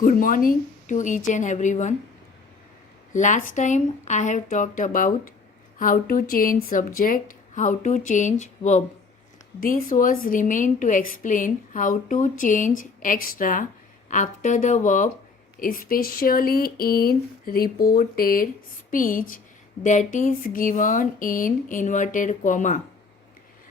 Good morning to each and everyone. Last time I have talked about how to change subject, how to change verb. This was remain to explain how to change extra after the verb, especially in reported speech that is given in inverted comma.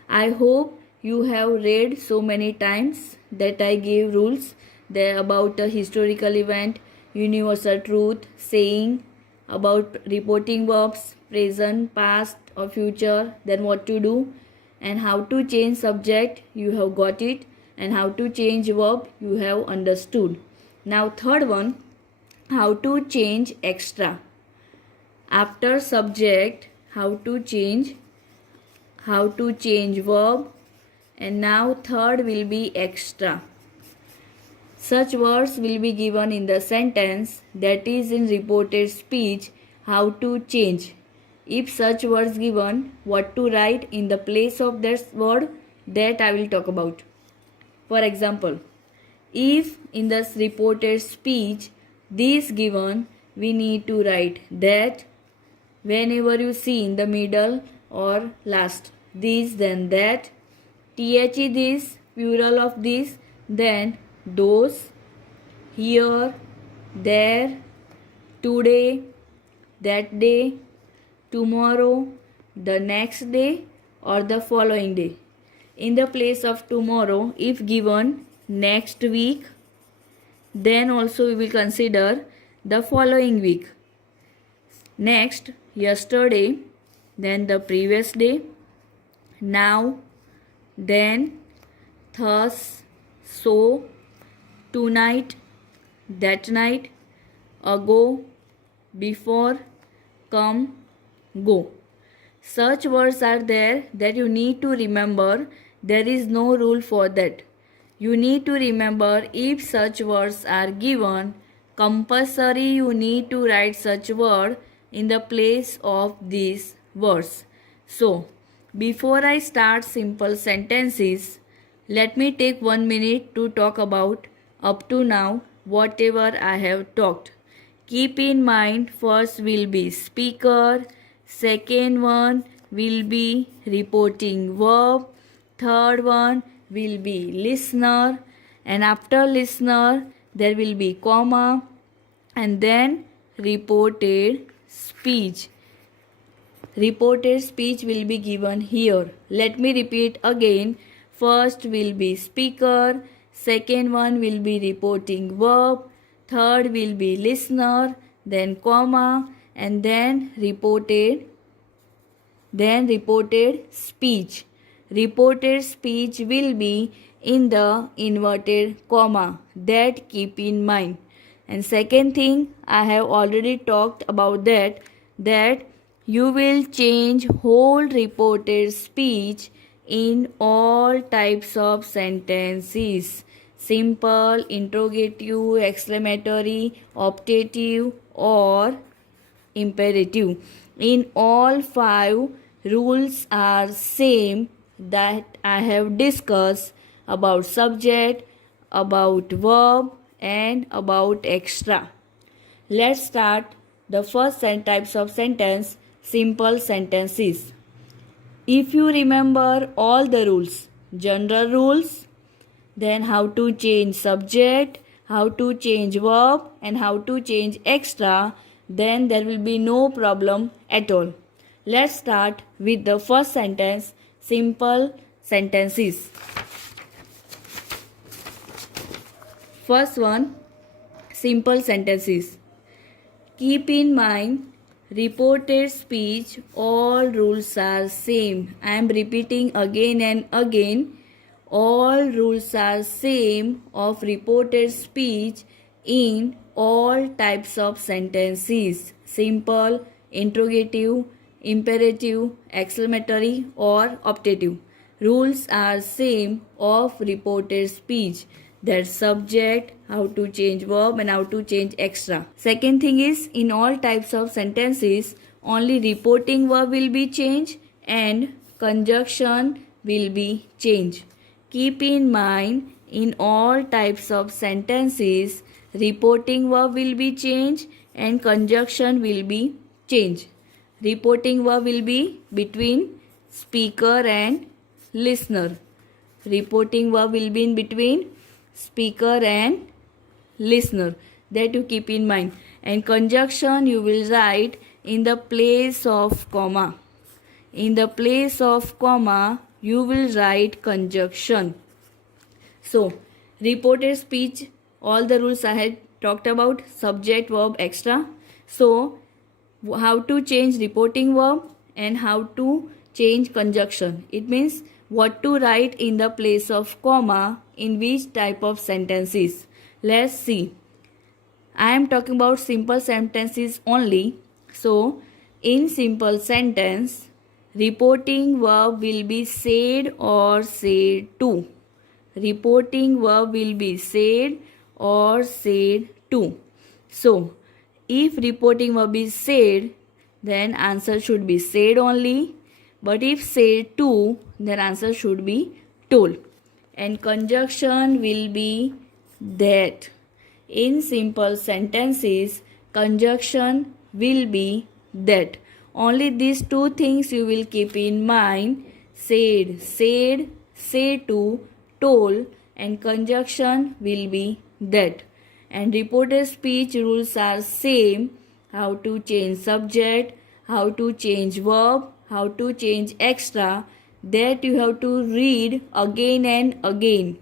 I hope you have read so many times that I gave rules there about a historical event, universal truth, saying about reporting verbs, present, past or future, then what to do and how to change subject, you have got it, and how to change verb, you have understood. Now third one, how to change extra. After subject, how to change verb, and now third will be extra. Such words will be given in the sentence that is in reported speech, how to change. If such words given, what to write in the place of that word, that I will talk about. For example, if in this reported speech this given, we need to write that whenever you see in the middle or last this then that, the this, plural of this, then those, here, there, today, that day, tomorrow, the next day or the following day. In the place of tomorrow, if given next week, then also we will consider the following week. Next, yesterday, then the previous day, now, then, thus, so, tonight, that night, ago, before, come, go. Such words are there that you need to remember. There is no rule for that. You need to remember if such words are given, compulsory you need to write such word in the place of these words. So, before I start simple sentences, let me take 1 minute to talk about up to now whatever I have talked. Keep in mind, first will be speaker, second one will be reporting verb, third one will be listener, and after listener there will be comma, and then reported speech. Reported speech will be given here. Let me repeat again. First will be speaker, second one will be reporting verb, third will be listener, then comma, and then reported speech. Reported speech will be in the inverted comma. That keep in mind. And second thing, I have already talked about that you will change whole reported speech in all types of sentences. Simple, interrogative, exclamatory, optative or imperative. In all five, rules are same that I have discussed about subject, about verb and about extra. Let's start the first types of sentence, simple sentences. If you remember all the rules, general rules, then how to change subject, how to change verb and how to change extra, then there will be no problem at all. Let's start with the first sentence, simple sentences. First one, simple sentences. Keep in mind, reported speech, all rules are same. I am repeating again and again. All rules are same of reported speech in all types of sentences. Simple, interrogative, imperative, exclamatory or optative. Rules are same of reported speech. That subject, how to change verb and how to change extra. Second thing is, in all types of sentences, only reporting verb will be changed and conjunction will be changed. Keep in mind, in all types of sentences, reporting verb will be changed and conjunction will be changed. Reporting verb will be between speaker and listener. Reporting verb will be in between speaker and listener. That you keep in mind. And conjunction you will write in the place of comma. In the place of comma, you will write conjunction. So, reported speech, all the rules I had talked about, subject, verb, extra. So, how to change reporting verb and how to change conjunction. It means what to write in the place of comma in which type of sentences. Let's see. I am talking about simple sentences only. So, in simple sentence, reporting verb will be said or said to. Reporting verb will be said or said to. So, if reporting verb is said, then answer should be said only. But if said to, then answer should be told. And conjunction will be that. In simple sentences, conjunction will be that. Only these two things you will keep in mind. Said, say to, told, and conjunction will be that. And reported speech rules are same. How to change subject, how to change verb, how to change extra. That you have to read again and again.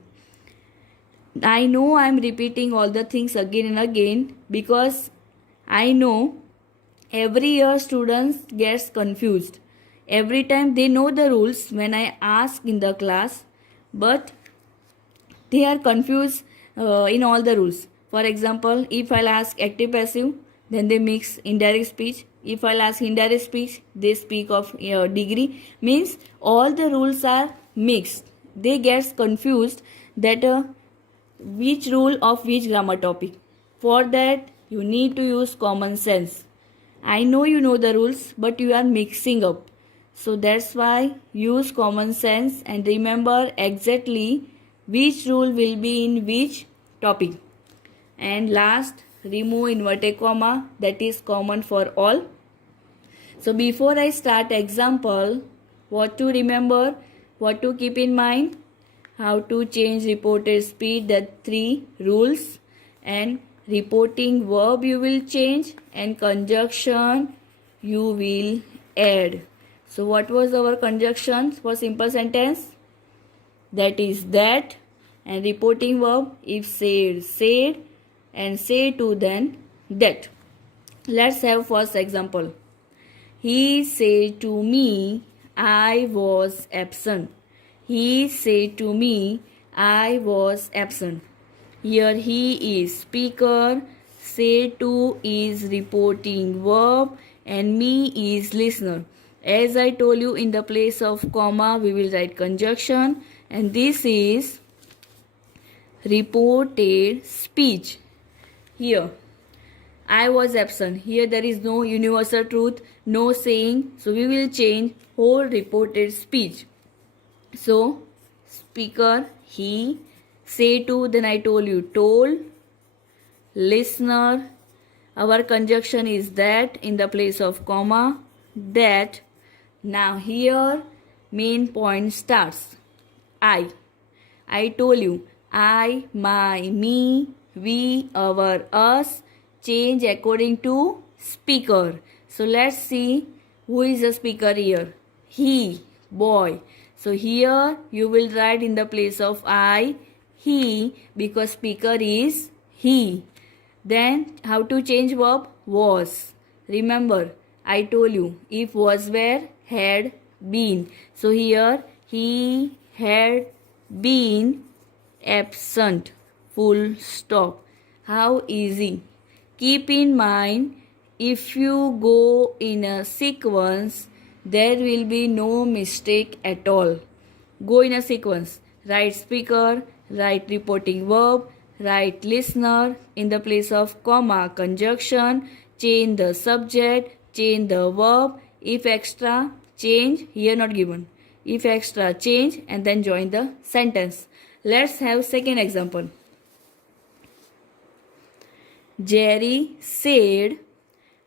I know I am repeating all the things again and again because I know every year students gets confused. Every time they know the rules when I ask in the class, but they are confused in all the rules. For example, if I'll ask active passive, then they mix indirect speech. If I'll ask indirect speech, they speak of degree. Means all the rules are mixed. They get confused that which rule of which grammar topic. For that, you need to use common sense. I know you know the rules, but you are mixing up. So that's why use common sense and remember exactly which rule will be in which topic. And last, remove inverted comma, that is common for all. So before I start example, what to remember, what to keep in mind, how to change reported speech, the 3 rules, and reporting verb you will change and conjunction you will add. So what was our conjunction for simple sentence? That is that, and reporting verb if said, and say to then that. Let's have first example. He said to me, I was absent. He said to me, I was absent. Here he is speaker, say to is reporting verb, and me is listener. As I told you, in the place of comma, we will write conjunction, and this is reported speech. Here, I was absent. Here there is no universal truth, no saying, so we will change whole reported speech. So, speaker, he, say to, then I told you, told, listener, our conjunction is that in the place of comma, that. Now here, main point starts. I told you, I, my, me, we, our, us, change according to speaker. So let's see who is the speaker here. He, boy. So here you will write in the place of I, he, because speaker is he. Then how to change verb? Was. Remember, I told you, if was were, had been. So here he had been absent. Full stop. How easy. Keep in mind, if you go in a sequence, there will be no mistake at all. Go in a sequence. Write speaker, write reporting verb, write listener, in the place of comma conjunction, change the subject, change the verb, if extra, change, here not given. If extra, change, and then join the sentence. Let's have second example. Jerry said,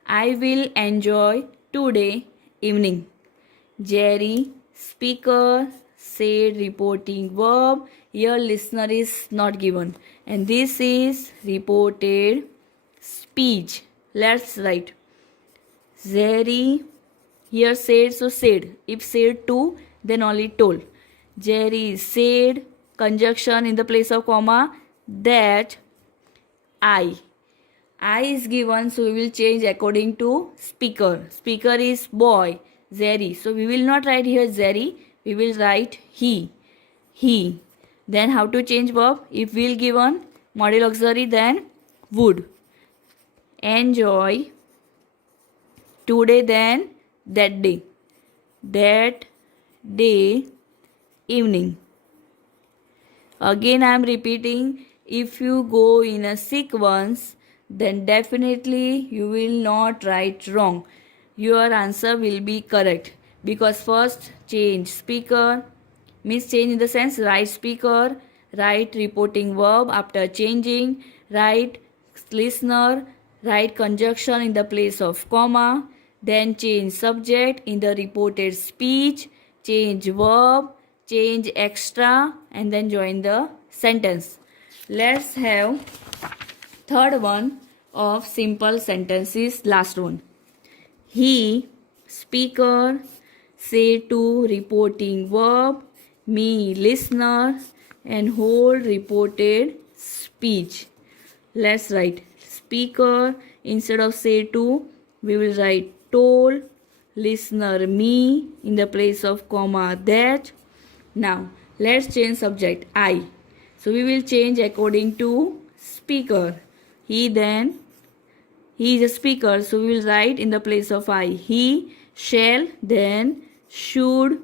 I will enjoy today evening. Jerry, speaker, said, reporting verb. Here listener is not given. And this is reported speech. Let's write. Jerry, here said, so said. If said to, then only told. Jerry said, conjunction in the place of comma, that I is given, so we will change according to speaker. Speaker is boy, Jerry. So we will not write here Jerry, we will write he. He. Then how to change verb? If will given model auxiliary, then would. Enjoy today, then that day. That day evening. Again I am repeating, if you go in a sequence, then definitely you will not write wrong. Your answer will be correct. Because first change speaker, means change in the sense write speaker, write reporting verb after changing, write listener, write conjunction in the place of comma, then change subject in the reported speech, change verb, change extra, and then join the sentence. Let's have third one of simple sentences, last one. He, speaker, say to, reporting verb, me, listener, and whole reported speech. Let's write speaker, instead of say to, we will write told, listener, me, in the place of comma, that. Now, let's change subject, I. So, we will change according to speaker. He, then, he is a speaker, so we will write in the place of I. He shall, then, should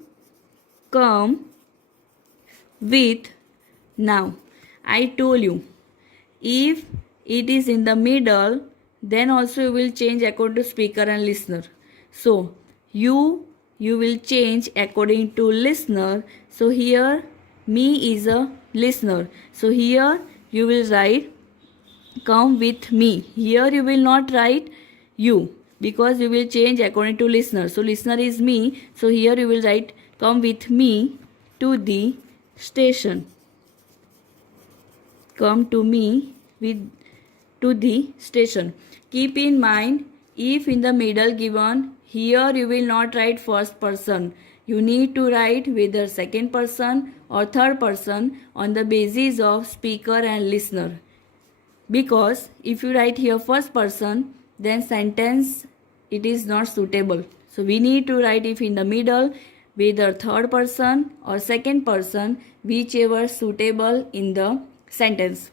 come with. Now, I told you, if it is in the middle, then also we will change according to speaker and listener. So, you will change according to listener. So, here, me is a listener. So, here you will write come with me. Here you will not write you, because you will change according to listener. So, listener is me. So, here you will write come with me to the station. Come to me to the station. Keep in mind, if in the middle given, here you will not write first person. You need to write whether second person or third person on the basis of speaker and listener. Because if you write here first person, then sentence it is not suitable. So we need to write if in the middle, whether third person or second person, whichever suitable in the sentence.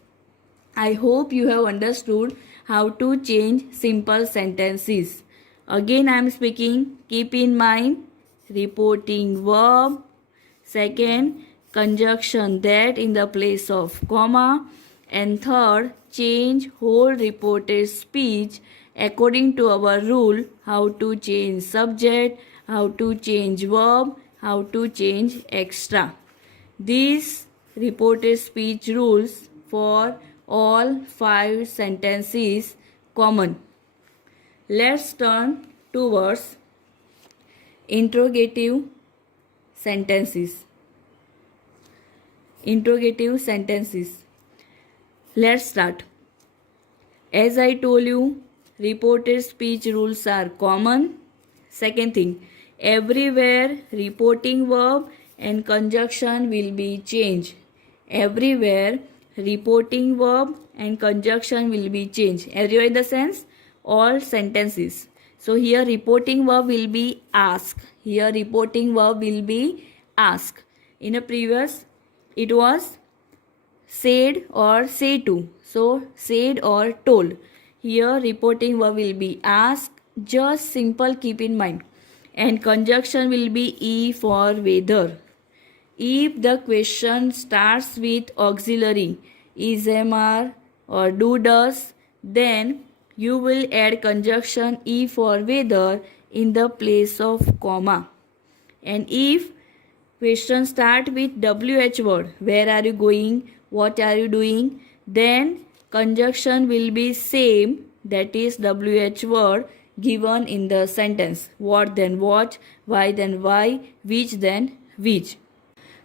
I hope you have understood how to change simple sentences. Again I am speaking, keep in mind reporting verb, second conjunction that in the place of comma, and third change whole reported speech according to our rule, how to change subject, how to change verb, how to change extra. These reported speech rules for all 5 sentences common. Let's turn towards interrogative sentences. Interrogative sentences. Let's start. As I told you, reported speech rules are common. Second thing, everywhere reporting verb and conjunction will be changed. Everywhere reporting verb and conjunction will be changed. Everywhere in the sense, all sentences. So here reporting verb will be ask. Here reporting verb will be ask. In a previous, it was said or say to. So said or told. Here reporting verb will be ask. Just simple, keep in mind. And conjunction will be if or whether. If the question starts with auxiliary, is, am, are, or do, does, then you will add conjunction if or whether in the place of comma. And if question start with WH word. Where are you going? What are you doing? Then conjunction will be same, that is WH word given in the sentence. What then what, why then why, which then which.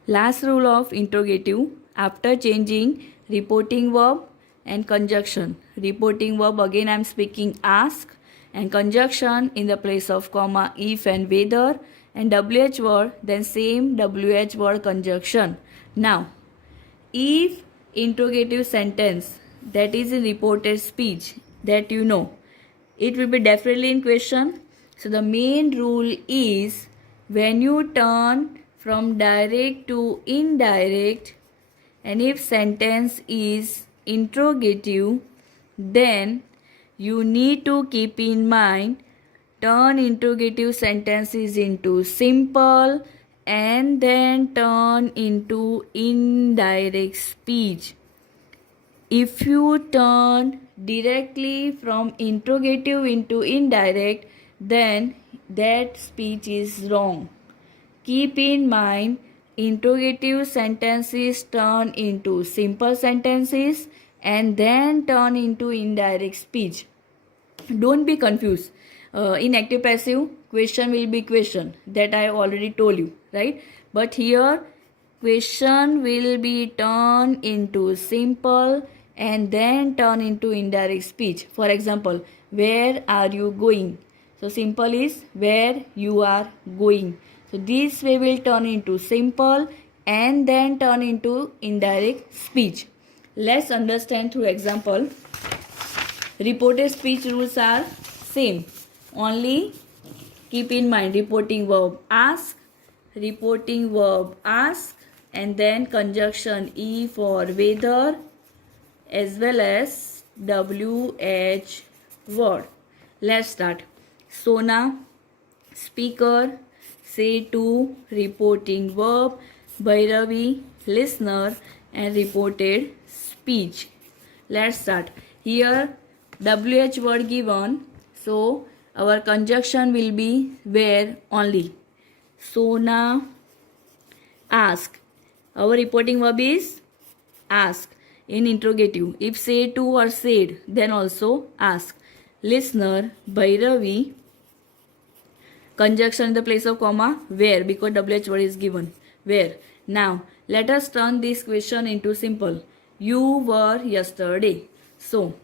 Last rule of interrogative, after changing reporting verb and conjunction. Reporting verb again I am speaking ask, and conjunction in the place of comma if and whether, and WH word then same WH word conjunction. Now if interrogative sentence that is in reported speech, that you know, it will be definitely in question. So the main rule is when you turn from direct to indirect, and if sentence is interrogative, then you need to keep in mind turn interrogative sentences into simple and then turn into indirect speech. If you turn directly from interrogative into indirect, then that speech is wrong. Keep in mind, interrogative sentences turn into simple sentences and then turn into indirect speech. Don't be confused. In active passive, question will be question, that I already told you, right? But here question will be turned into simple and then turn into indirect speech. For example, where are you going? So simple is where you are going. So this way will turn into simple and then turn into indirect speech. Let's understand through example. Reported speech rules are same. Only keep in mind reporting verb ask, and then conjunction E for whether as well as WH word. Let's start. Sona, speaker, say to, reporting verb, Bhairavi, listener, and reported speech. Let's start. Here WH word given, so our conjunction will be where only. Sona, ask. Our reporting verb is ask in interrogative. If say to or said, then also ask. Listener, Bhairavi, conjunction in the place of comma, where, because WH word is given, where. Now let us turn this question into simple. You were yesterday. So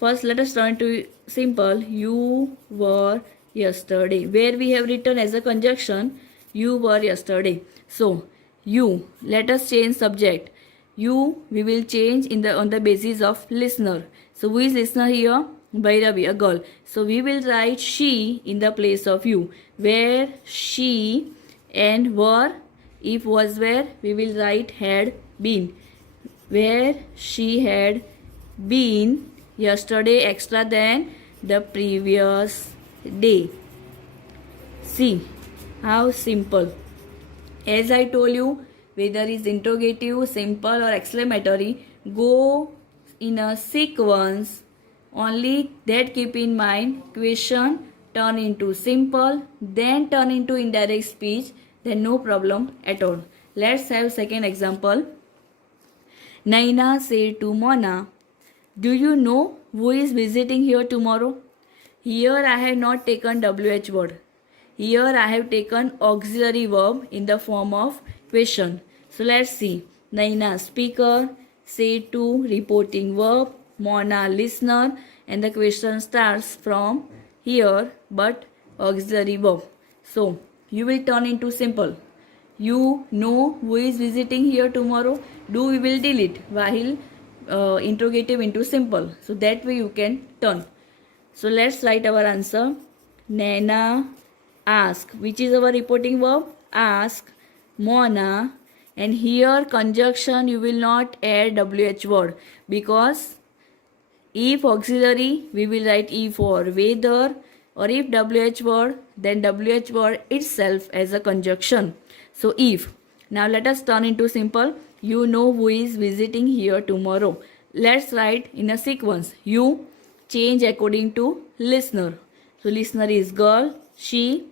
first let us turn to simple. You were yesterday, where we have written as a conjunction you were yesterday. So you, let us change subject. You we will change in the on the basis of listener. So who is listener here? Bhairavi, a girl. So we will write she in the place of you, where she, and were, if was where, we will write had been, where she had been yesterday extra than the previous day. See how simple. As I told you, whether is interrogative, simple or exclamatory, go in a sequence. Only that keep in mind, question turn into simple, then turn into indirect speech, then no problem at all. Let's have second example. Naina said to Mona, do you know who is visiting here tomorrow? Here I have not taken WH word. Here I have taken auxiliary verb in the form of question. So let's see. Naina, speaker, say to, reporting verb, Mona, listener, and the question starts from here but auxiliary verb. So you will turn into simple. You know who is visiting here tomorrow. Do we will delete while interrogative into simple. So that way you can turn. So let's write our answer. Naina ask, which is our reporting verb, ask, Mona, and here conjunction you will not add WH word, because if auxiliary we will write E for whether, or if WH word then WH word itself as a conjunction. So if. Now let us turn into simple. You know who is visiting here tomorrow. Let's write in a sequence. You change according to listener. So listener is girl, she.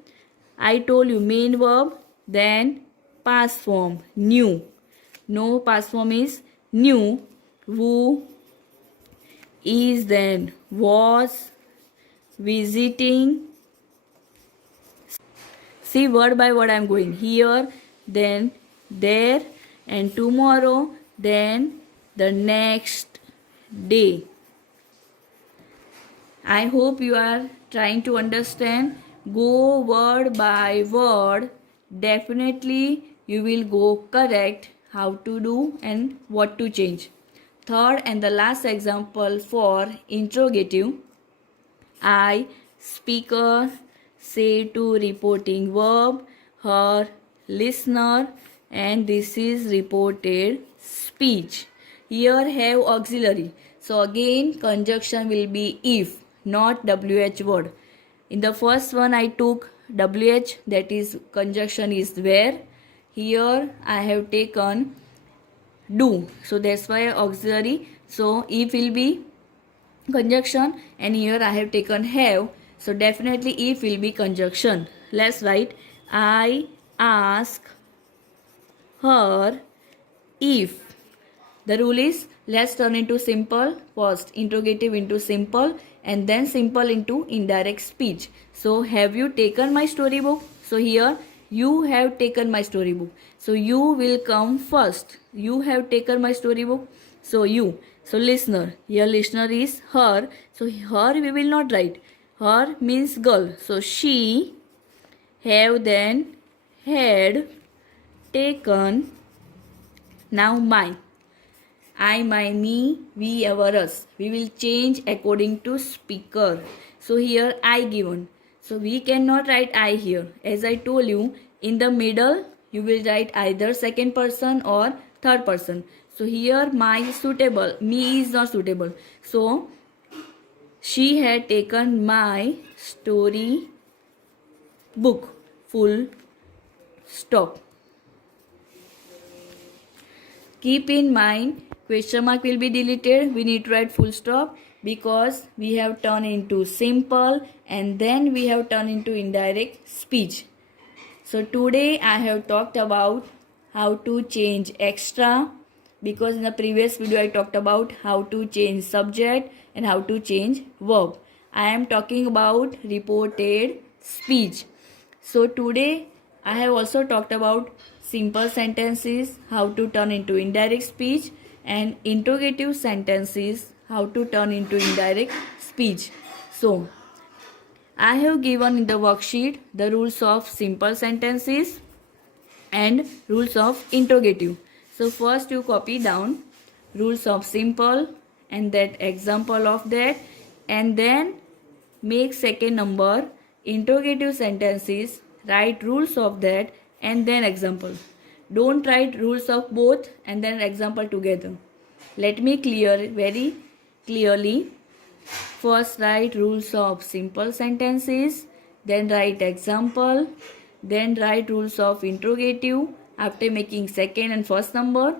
I told you main verb, then past form new. No, past form is new. Who is, then was, visiting. See, word by word I am going. Here, then there, and tomorrow, then the next day. I hope you are trying to understand. Go word by word. Definitely you will go correct how to do and what to change. Third and the last example for interrogative. I, speaker, say to reporting verb, her, listener, and this is reported speech. Here have auxiliary. So again conjunction will be if, not WH word. In the first one I took WH, that is conjunction is where. Here I have taken do. So that's why auxiliary. So if will be conjunction, and here I have taken have, so definitely if will be conjunction. Let's write I ask her if. The rule is let's turn into simple first, interrogative into simple, and then simple into indirect speech. So have you taken my storybook? So here you have taken my storybook, so you will come first. You have taken my storybook, so you. So listener, here listener is her, so her we will not write. Her means girl, so she have, then had taken. Now my. I, my, me, we, our, us. We will change according to speaker. So here I given. So we cannot write I here. As I told you, in the middle you will write either second person or third person. So here my is suitable, me is not suitable. So she had taken my story book. Full stop. Keep in mind, question mark will be deleted. We need to write full stop because we have turned into simple and then we have turned into indirect speech. So today I have talked about how to change extra, because in the previous video I talked about how to change subject and how to change verb. I am talking about reported speech. So today I have also talked about simple sentences, how to turn into indirect speech, and interrogative sentences, how to turn into indirect speech. So I have given in the worksheet the rules of simple sentences and rules of interrogative. So first you copy down rules of simple and that example of that, and then make second number interrogative sentences, write rules of that and then example. Don't write rules of both and then example together. Let me clear very clearly. First write rules of simple sentences, then write example, then write rules of interrogative after making second and first number,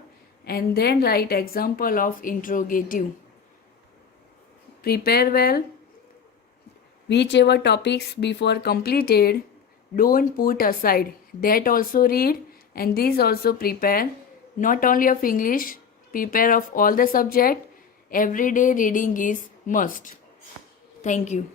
and then write example of interrogative. Prepare well. Whichever topics before completed, don't put aside. That also read and these also prepare. Not only of English, prepare of all the subject. Everyday reading is must. Thank you.